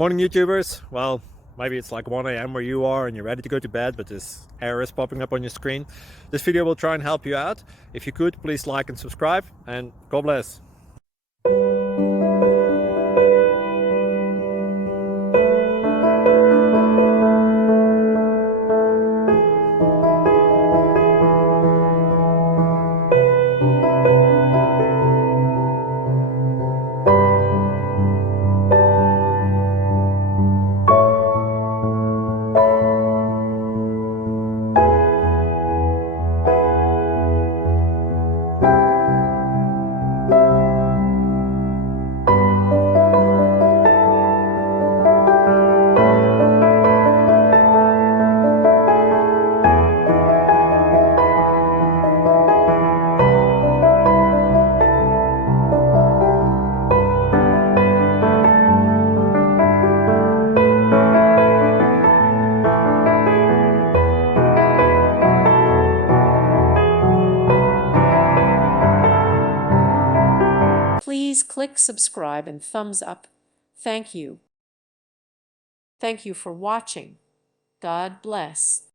Morning YouTubers. Well, maybe it's like 1 a.m. where you are and you're ready to go to bed, but this error is popping up on your screen. This video will try and help you out. If you could, please like and subscribe, and God bless. Please click subscribe and thumbs up. Thank you. Thank you for watching. God bless.